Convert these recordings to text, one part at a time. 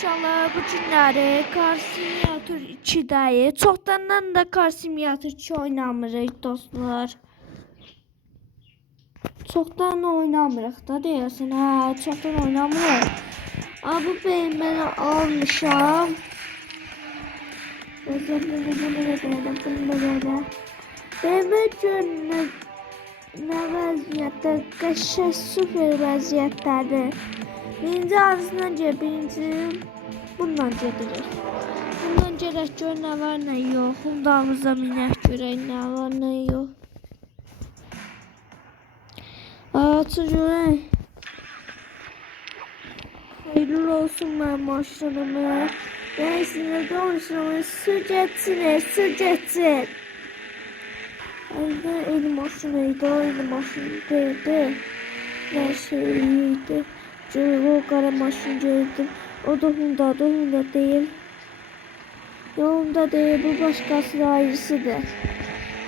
uşaqlar, bu günləri Car Simulator 2-dəyiz. Çoxdandan da Car Simulator 2 oynamırıq dostlar. Çoxdan oynamırıq da deyəsən. Hə, çoxdan oynamırıq. Bu beyin mən almışam. Beynə görə nə vəziyyətdə? Qəşəng super vəziyyətdədir. Birinci arasından birinci bundan gedirik. Bundan gedək gör nə var nə yox. Hundamıza minək görək nə var nə yox. Açı görək. Hayırlı olsun mənim maşınımı. Neyse konuşurum. Su geçsin. Ayda el maşınıydı. El maşınıydı. Her şeyiydi. O kara maşın gördüm. O da Honda değil. Honda değil, bu başkası ayrısıdır.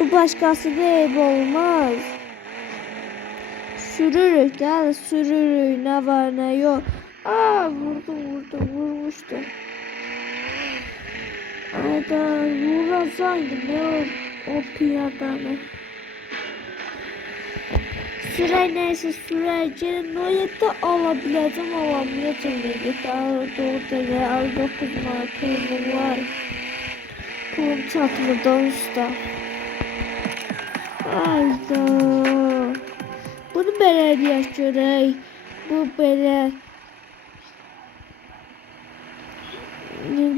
Bu başkası değil, olmaz. Sürürük, gel sürürük, ne var ne yok. Vurmuştu. Ayda vuracaydı ne o piyadanı. Süre neyse süre gelin noyette alabileceğim alamayacağım doğru ya 9 pulum var. Pulum çatmadı usta. Ayda. Bunu belə eləyək görək. Bu belə.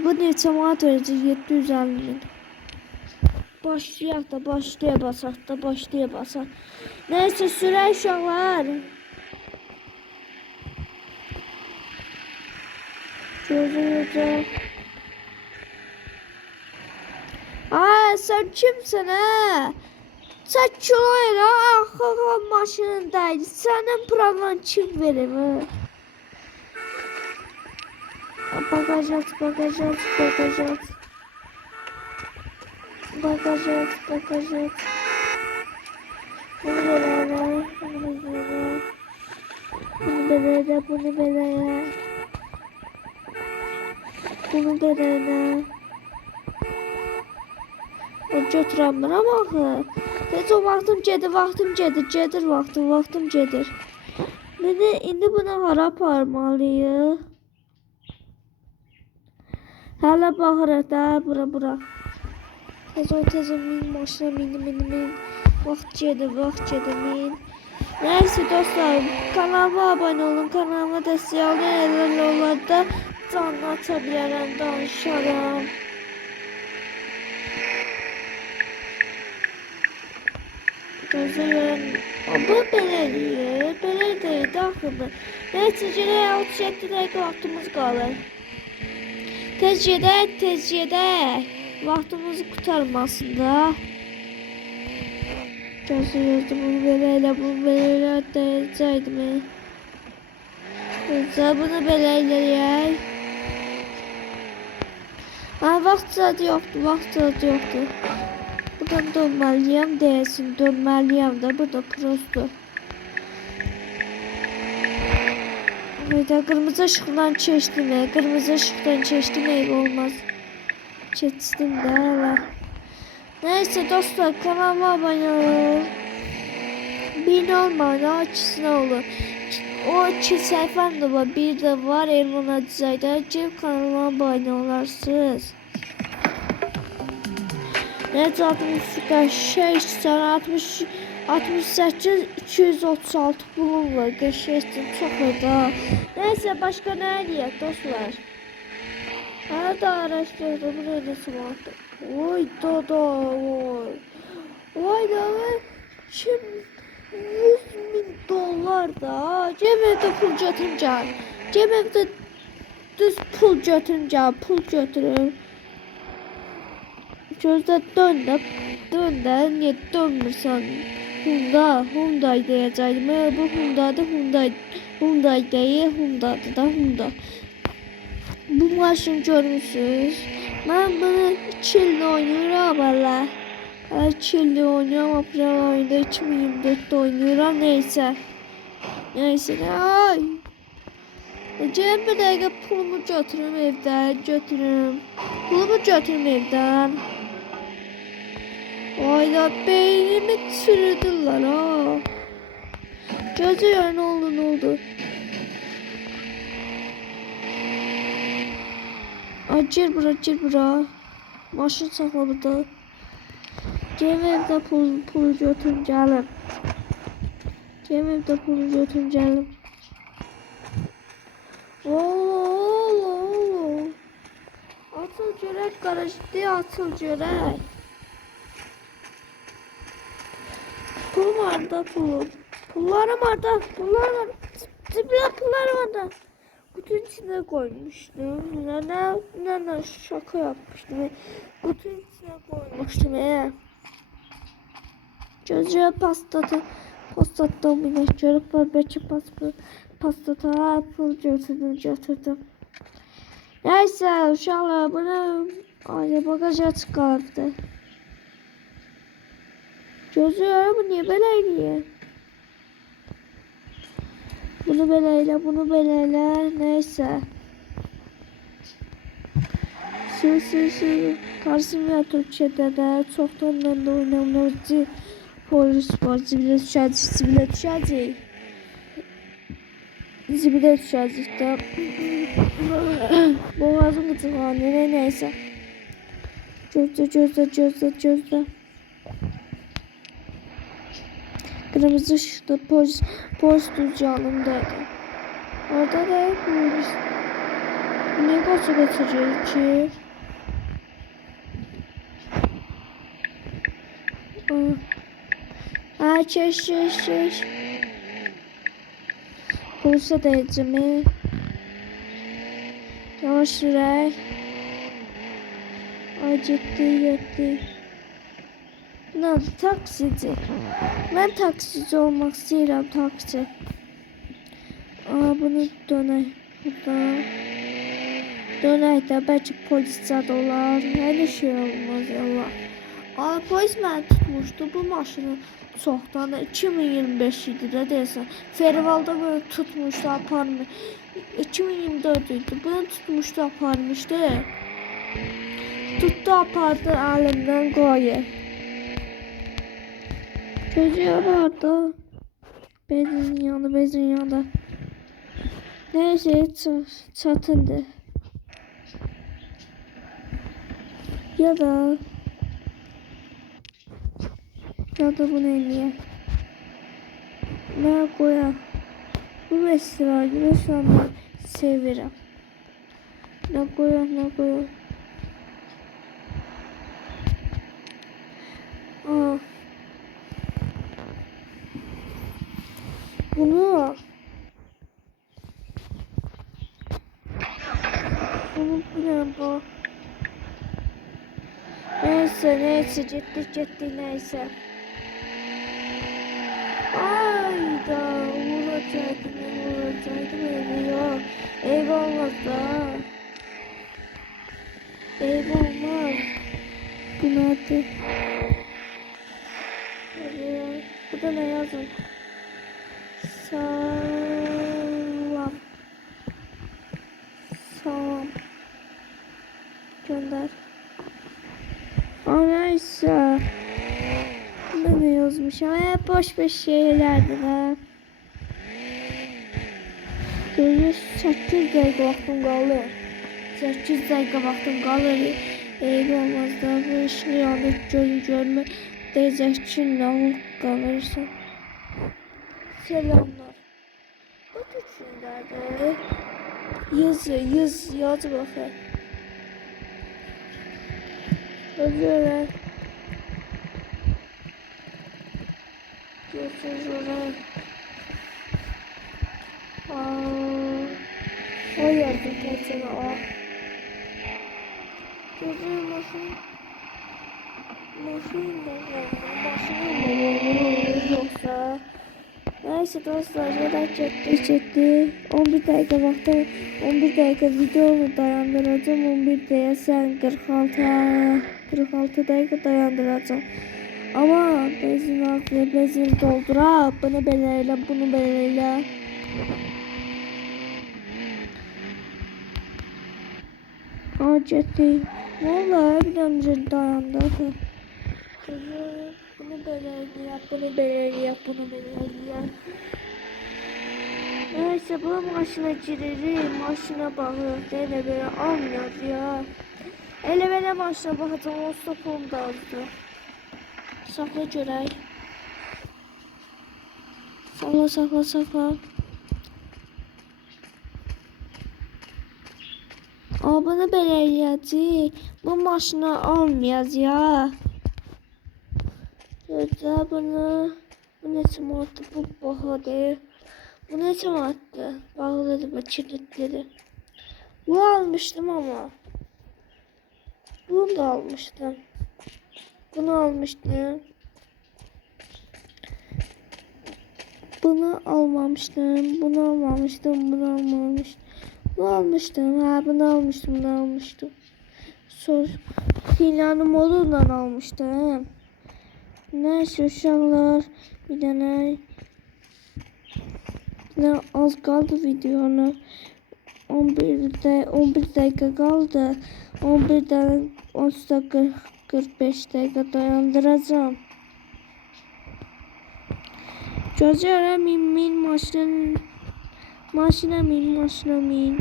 Bu neçə manat verəcək? 750 min. Başlayaq da başlaya basaq. Neyse sürə uşaqlar. Gözləyəcək. Sen kimsin ha? Sen kiloyla axı maşınındaydı. Sənin pravan kim verir ha? Bagaj aç. Bunu belə. O götürəm mənə baxı. Heç o vaxtım gedir. İndi buna hara aparmalıyıq? Hələ baxırıq da bura. Tez min maşına min. Vaxt gedir min. Neyse dostlar, kanalıma abone olun, kanalıma dəstək alın, onlarda canlı aça bilərəm, danışarım. Gözləyirəm. Bu belə deyil, axırda. Neyse, gedək 67 dəqiqə vaxtımız qalır. Tez gedək. Vaxtımız qurtarmasın da. Gözləyirdim, bunu belə deyəcəkdim. Bunu belə eləyək. Vaxt zadı yoxdur. Buradan dönməliyəm deyəsin, dönməliyəm də, bu da prosto. Qırmızı ışıqdan keçdim, eyb olmaz. Keçdim də, hələ. Neyse dostlar, kanalıma abone olun. 1000 olmadı, ikisine olur. O 2 səhifəm də var, bir də var Elmana Dizayda. Gelip kanalıma abone olarsınız. Neyse 68 236 pulum var. Geçtim çok da. Neyse başka ne diyeyim dostlar. Hadi araştırdım, bu neresi vardı? Oy kim 100.000 dolar da cebimde pul cebimde düz pul götürürüm. Gözdə dön də, niyə dönmürsən? Hyundai deyəcəkdim. Bu Hyundai deyil, Hyundai'dır da. Bu maşını görmüsünüz. Mən bunu 2 ildə oynayıram valla. 2 ildə oynayıram, aprel ayında 2024'də oynayıram. Neyse. Ay. Cem bir dakika pulumu götürüm evden götürüm. Pulumu götürüm evden. Ayda beynimi çürüdüler ha. Gözü ne oldu ne oldu? Acır bura. Maşın sakla burada. Cem evde pulu götürüm gelim. Cem evde pulu götürüm gelim. Oo. Atıl çörek karıştı atıl çörek. Pul vardı pulum. Pullarım vardı. Pullarım vardı. Zibla pullarım vardı. Bütün içine koymuştum. Ne şaka yapmıştım. Bütün içine koymuştum. Çocuğa pastata minnak görüp var. Belki pastata pul götürdüm. Neyse uşaqlar bunu bagaja çıkardı. Gözü bu niye böyle ediyor? Bunu beleyle neyse. Sür. Karşımda Türkçe'de de çoktan da oynamacı polis var. Zibile düşəcək. De. Boğazım gıcıqlanır neyse. Gözle. Kırmızı ışıkta polis duracağımdaydı. Orada da polis ne götürüyor ki? Çeş. Polise değeceğim. Yavaş sürək. Ay getdi. Ne taksici. Ben taksici olmak istiyorum taksi. Bunu dönək buradan. Dönək də belki polis zad olar. Her şey olmaz Allah. Polis məni tutmuşdu bu maşını çoxdan 2025 idi də deyəsən. Ferivalda bunu tutmuşdu aparmış. 2024 idi. Bunu tutmuşdu aparmışdı. Tuttu apardı əlimdən qoyur. Çocuğa vardı. Bezin yanında. Neyse çatındı. Ya da bu neyliye? Ne koya? Bu mesela gibi sonra severim. Ne koya? Bunu ne bu? Neyse ciddi neyse. Ayda vuracaktım ya. Eyvallah da. Eyvallah. Günaydın. Bu da ne yazın? Salam. Gönder. Neyse. Bunda ne yazmış? Hep boş şeylerdi ha. Görüyoruz 8 dakika vaktim kalır. 8 dakika vaktim kalır. Olmaz da bu işini yanlış görme. Diyeceksin ne kalırsa. Selamlar. Bu düşünlerde yaz bakın. Özür görüşürüz oraya. O yardım etsene o. Gözüm maşını yoksa. Neyse dostlar kadar çekti. 11 dakika vakti 11 dakika videomu dayandıracağım. 11 dakika sen 46 dakika dayandıracağım. Ama benzin doldurup bunu beleyle. Aceti. Vallahi bir önce dayandı. Bunu böyle yap, bunu böyle yap, bunu böyle yap. Neyse bu maşına girelim, maşına bakıyoruz. Ele böyle almıyoruz ya. Ele böyle maşına bakacağım, o stopum da azdı. Sakla görək. Sakla, sakla, sakla. Bunu belə eləyəcək. Bu maşına almayacaq ya. Gözlə bunu. Bu neçə manatdır? Bu bahadır. Bu neçə manatdır? Bağlıdır, bu kilitlidir. Bu almışdım ama. Bunu da almışdım. Bunu almıştım. Bunu almamıştım. Bunu almamıştım. Bunu almamıştım. Bunu almıştım. Ha, bunu almıştım. Bunu almıştım. Sonra Hilanı modundan almıştım. Neyse uşaqlar, bir dənə az qaldı videonu. 11 dəqiqə qaldı. 11'den 30 dakika 45 dakika dayandıracağım. Gözlerə min maşına min.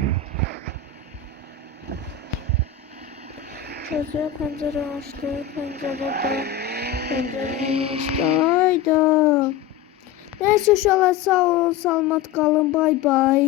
Gözler pencere açtı, pencerede pencere açtı. Hayda. Neyse uşaqlar sağ olun, salamat qalın, bay bay.